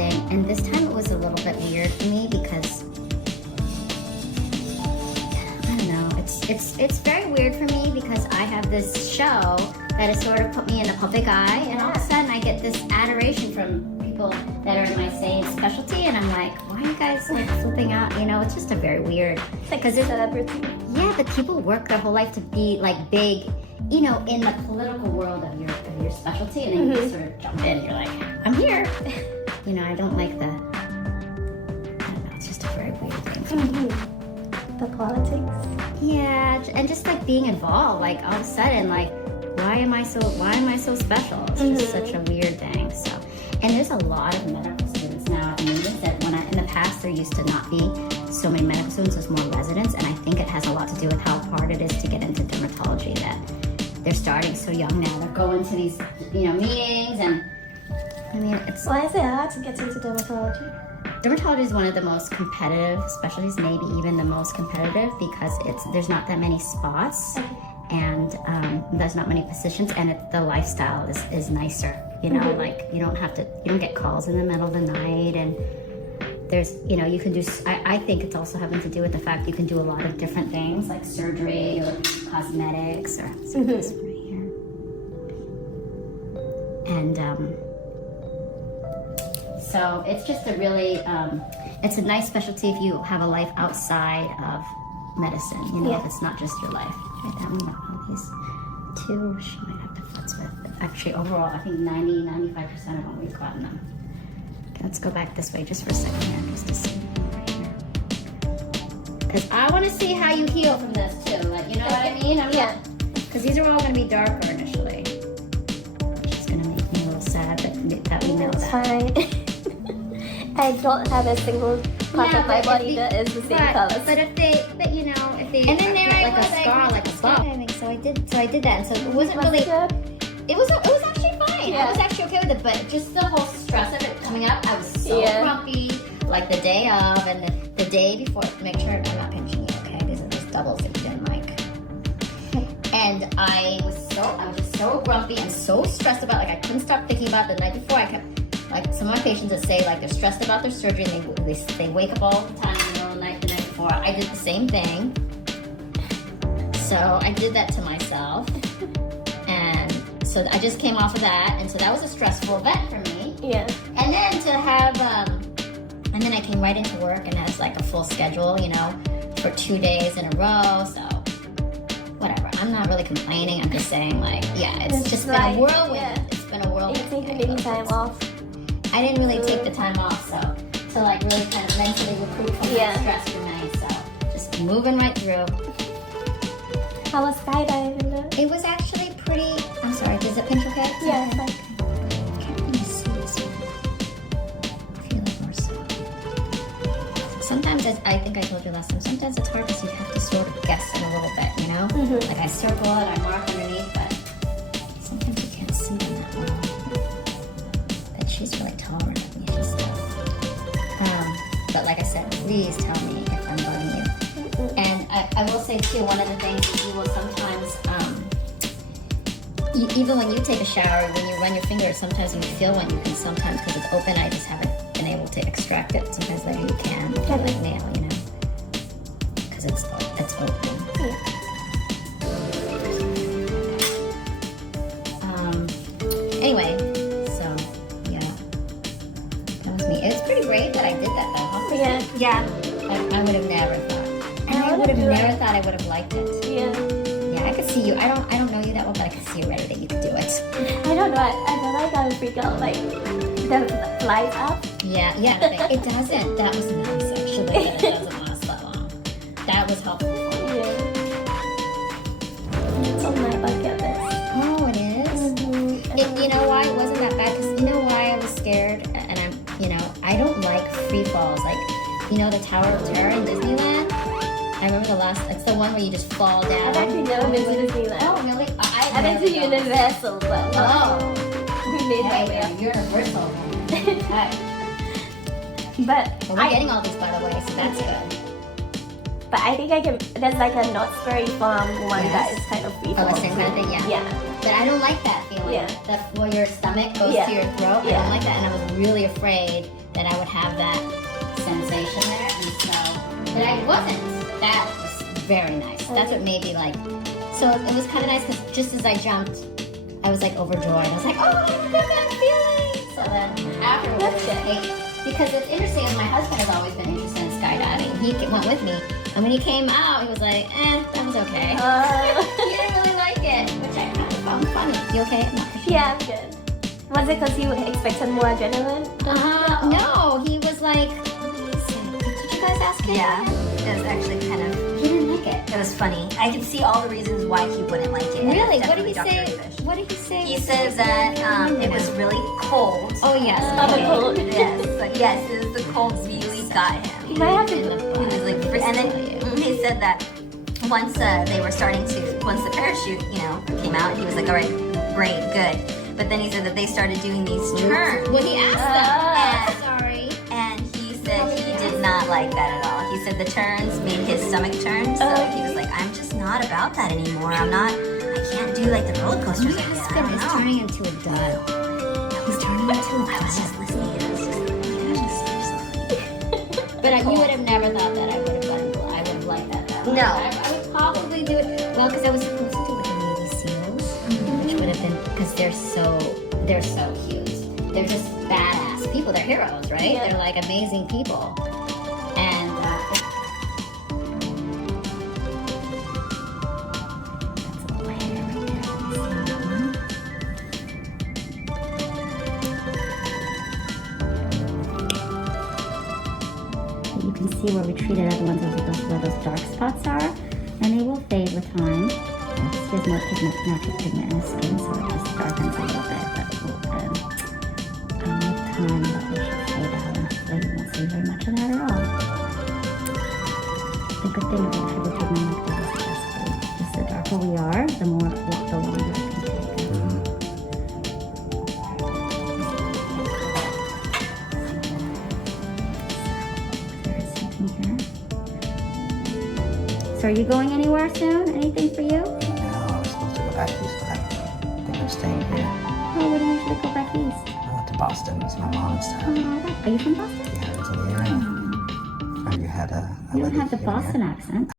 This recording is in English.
interesting, and this time it was a little bit weird for me because I don't know. It's very weird for me because I have this show that has sort of put me in the public eye, and all of a sudden I get this adoration from people that are in my same specialty, and I'm like, why are you guys like flipping out? You know, it's just a very weird. It's like a celebrity. Yeah, but people work their whole life to be like big, you know, in the political world of your specialty, and then you just sort of jump in. You're like, I'm here. You know, I don't like the. I don't know. It's just a very weird thing for me. The politics. Yeah, and just like being involved, like all of a sudden, like, why am I so special? It's just such a weird thing. So, and there's a lot of medical students now. I noticed that in the past there used to not be so many medical students, there's more residents, and I think it has a lot to do with how hard it is to get into dermatology. That they're starting so young now. They're going to these, you know, meetings, and I mean, it's. Why is it hard to get into dermatology? Dermatology is one of the most competitive specialties, maybe even the most competitive, because there's not that many spots, and there's not many positions, and the lifestyle is nicer. You know, like you don't get calls in the middle of the night, and there's, you know, you can do. I think it's also having to do with the fact you can do a lot of different things like surgery or cosmetics or this right here, and. So it's just a really, it's a nice specialty if you have a life outside of medicine, you know, if it's not just your life. Right, that one, all these two, she might have to futz with. But actually, overall, I think 95% of them, we've gotten them. Okay, let's go back this way just for a second here, just to see right here. Because I want to see how you heal from this too, like, you know what I mean? Because these are all going to be darker initially. Which is going to make me a little sad that we know that. Fine. I don't have a single part of my body that is the same color. But if you know, if they, and then there like a scar, like a bump. So I did that, and so it wasn't really. It was actually fine. I was actually okay with it, but just the whole stress of it coming up, I was so grumpy. Like the day of and the day before. Make sure I'm not pinching you, okay? These are just doubles that you didn't like. And I was just so grumpy and so stressed about. Like I couldn't stop thinking about the night before. I kept. Like some of my patients that say like they're stressed about their surgery and they wake up all the time in the middle of the night the night before. I did the same thing. So I did that to myself. And so I just came off of that. And so that was a stressful event for me. Yeah. And then to have, and then I came right into work and has like a full schedule, you know, for 2 days in a row. So whatever. I'm not really complaining. I'm just saying like, yeah, it's just been a whirlwind. Yeah. It's been a whirlwind. You take any time off? I didn't really take the time off, so to like really kind of mentally recruit from that stress for me. So just moving right through. How was skydiving though? It was actually pretty. I'm sorry. Does it pinch okay? Yeah, it's fine. I can't really see this one. I feel like more so. Sometimes, as I think I told you last time, sometimes it's hard because you have to sort of guess it a little bit, you know? Like I circle it, I mark underneath, but sometimes you can't see them that well. She's really taller than me, she's still. But like I said, please tell me if I'm bugging you. And I will say too, one of the things is you will sometimes, even when you take a shower, when you run your finger, sometimes when you feel one, you can sometimes, because it's open, I just haven't been able to extract it. Sometimes later you can, like nail, you know, because it's open. Anyway. It was pretty great that I did that though, huh? Yeah. I would have never thought. And I would have never thought I would have liked it. Yeah, I could see you. I don't know you that well, but I could see already that you could do it. I don't know. I feel like I would freak out, like, the lights up. Yeah, it doesn't. That was nice, actually, that it doesn't last that long. That was helpful for me. It's on my bucket list. Oh, it is? You know why it wasn't that bad? Because you know why I was scared? And I don't like free falls. Like, you know, the Tower of Terror in Disneyland? I remember it's the one where you just fall down. I've actually never been to Disneyland. Oh, really? I've been to Universal, but we made my way up. Universal. Right. But we're getting all these, by the way, so that's good. But I think there's like a Knott's Berry Farm one that is kind of free fall. Oh, the same kind of thing, yeah. But I don't like that feeling. That where your stomach goes to your throat. I don't like that, and I was really afraid that I would have that sensation there, and so, but I wasn't. That was very nice. That's what made me like, so it was kind of nice because just as I jumped, I was like overjoyed. I was like, oh, what a good feeling. So then afterwards, because it's interesting, my husband has always been interested in skydiving. He went with me, and when he came out, he was like, that was okay. He didn't really like it, which I kind of found funny. You okay? I'm not sure. Yeah, I'm good. Was it because you expected more adrenaline? No, he was like, did you guys ask him? Yeah, it was actually kind of, He didn't like it. it was funny. I could see all the reasons why he wouldn't like it. and Really? that's What did he definitely say? Dr. Fish. What did he say? He said that it was really cold. Oh, yes. The cold. Yes, but yes, it was the cold really got him. You might have He to. was like, and then he said that once they were starting to, once the parachute, came out, he was like, all right, great, good. But then he said that they started doing these turns. When he asked them. Sorry. And he said he did not like that at all. He said the turns made his stomach turn, so he was like, I'm just not about that anymore. I can't do like the roller coasters. My husband is turning into a dud. He's turning into a dud. I was just listening and I was just like, But you would have never thought that I would have liked that. No. I would probably do it, well, because I was supposed to do like a Navy SEALs, which would have been, because they're so cute. They're just badass people. They're heroes, right? Yeah. They're like amazing people. And that's a little hair right there. See that one? You can see where we treated other ones, where those dark spots are, and they will fade with time. She has more natural pigment in her skin, so it just darkens a little bit, but with time that will fade out, and hopefully you won't see very much of that at all. The good thing about triple pigment like this is just the darker we are, the longer it can take. So are you going anywhere soon? Anything for you? No, I was supposed to go back east, but I think I'm staying here. Oh, where do you usually go back east? To Boston. It's my mom's town. Oh, are you from Boston? Yeah, until the year end. Have you had a You don't lady have the here? Boston accent.